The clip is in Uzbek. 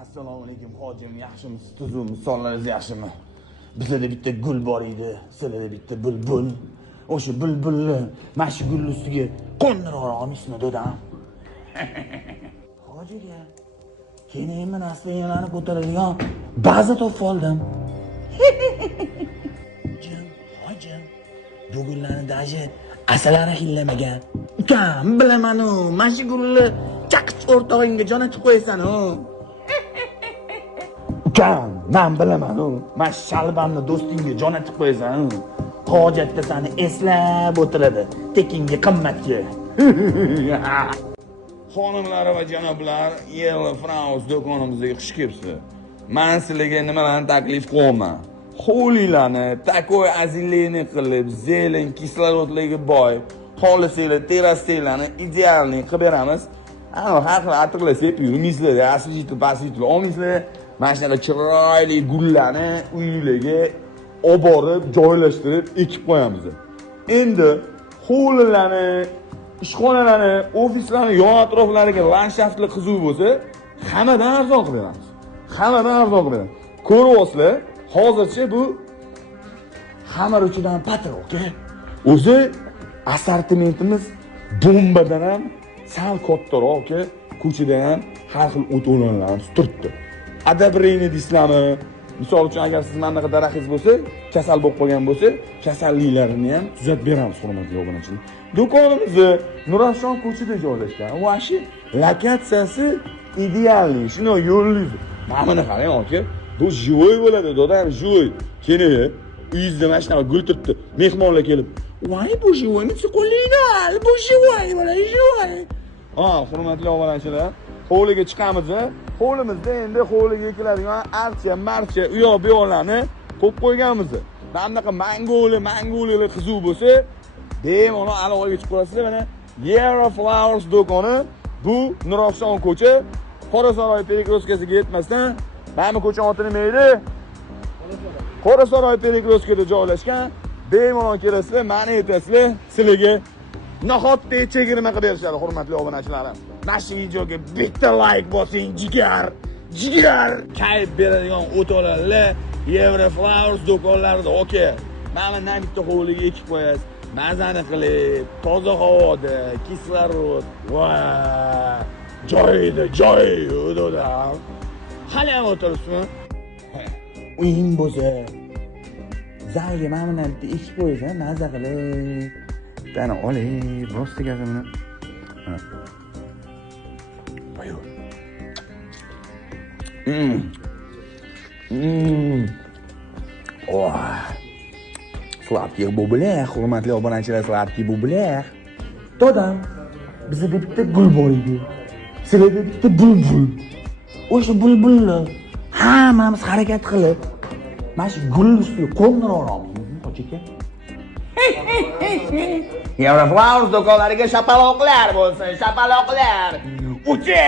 Assalomu alaykum hojim, yaxshimisiz? Tuzuv misollaringiz yaxshimi? Bizlarda bitta gul bor edi, sizlarda bitta bulbul. O'sha bulbulni mana shu gul ustiga qo'ndirib olamismi, dadam? Hojiga, keyin men astronavtlarni ko'taradigan baza topib oldim. Hojim, bu gullarni daji asalari xillamagan. Ukam, bilaman-u, mana shu gulni chaqich o'rtog'ingga jon etib qo'yasan-u. Ukam, men bilaman-u, mana shalbamni do'stingga jon etib qo'yasan. Hojatda seni eslab o'tiradi, tekinga qimmatga. Xonimlar va janoblar, Yellow Flowers do'konimizga xush kelibsiz. Men sizlarga nimalarni taklif qilaman? Xo'lilarni takoy azilini qilib, zelen kislorodlarga boy, xolislar, terraslarni idealni qilib beramiz. Har xil atirlar yurmaysizlar, asvitli, pasvitli olmaysizlar. Mana shunaqa chiroyli gullarni uylarga olib borib, joylashtirib, ekib qo'yamiz. Endi hovlilarni, ishxonalarni, ofislarni yon atroflariga landshaftli qizuv bo'lsa, hammadan arzon qilib beramiz. Hammadan arzon qilib beramiz. Ko'ryapsizlar, hozircha bu xamir uchidan patroka. O'zi assortimentimiz bombadan ham sal kattaroq, ko'chada ham har xil o't o'lanlarni turibdi. Adabreyni deysizlarmi? Misol uchun agar siz mana bunaqa daraxtingiz bo'lsa, kasal bo'lib qolgan bo'lsa, kasalliklarini ham tuzatib beramiz, hurmatli obunachilar. Do'konimiz Nurafshon ko'chada joylashgan. Va shu lokatsiyasi idealniy. Shuni yo'llaysiz. Mana buni qarang, aka. Bu joy bo'ladi, dodam, joy. Keyin uyingizda mana shunaqa gul turibdi. Mehmonlar kelib, "Voy, bu joy nima qo'linglar? Bu joy, mana joy." Hurmatli obunachilar, hovliga chiqamiz. Hovlimizda endi hovliga keladigan archa, u yoq bu yoqlarni qo'yib qo'yganmiz. Mana bunaqa mangoli qizuv bo'lsa, bemalol aloqaga chiqib qo'yasizlar. Mana Yellow Flowers do'koni bu Nurafshon ko'cha, Qorasaroy Perikroskasiga yetmasdan, mana bu ko'cha oti nima edi? Qorasaroy Perikroskada joylashgan. Bemalol kelasizlar, ma'ni aytasizlar, sizlarga nahotda chegirma qilib berishadi, hurmatli obunachilarim. Mana shu videoga bitta like bosing, jigar. Kayf beradigan o'tolarlar Yellow Flowers do'konlarida, oka. Mana bundan bitta hovliga ekib qo'yasiz. Mazani qilib, toza havoda, kislorod, va joy, o'dodam. Hali ham o'tiribsizmi? Uying bo'lsa, zalga mana bundan bitta ekib qo'yasiz, maza qilib. Qani olay, rostigazimni. Bayo. Sladkий bublar, hurmatli obunachilar, sladkий bublar. Dodam, bizda bitta gul bor edi. Sizlarda bitta bulbul. O'sha bulbulni hammamiz harakat qilib, mana shu gul ustiga qo'ndirib olamiz, qo'chaka. Yellow Flowers do'konlariga shapaloqlar bo'lsin, shapaloqlar. Uchi!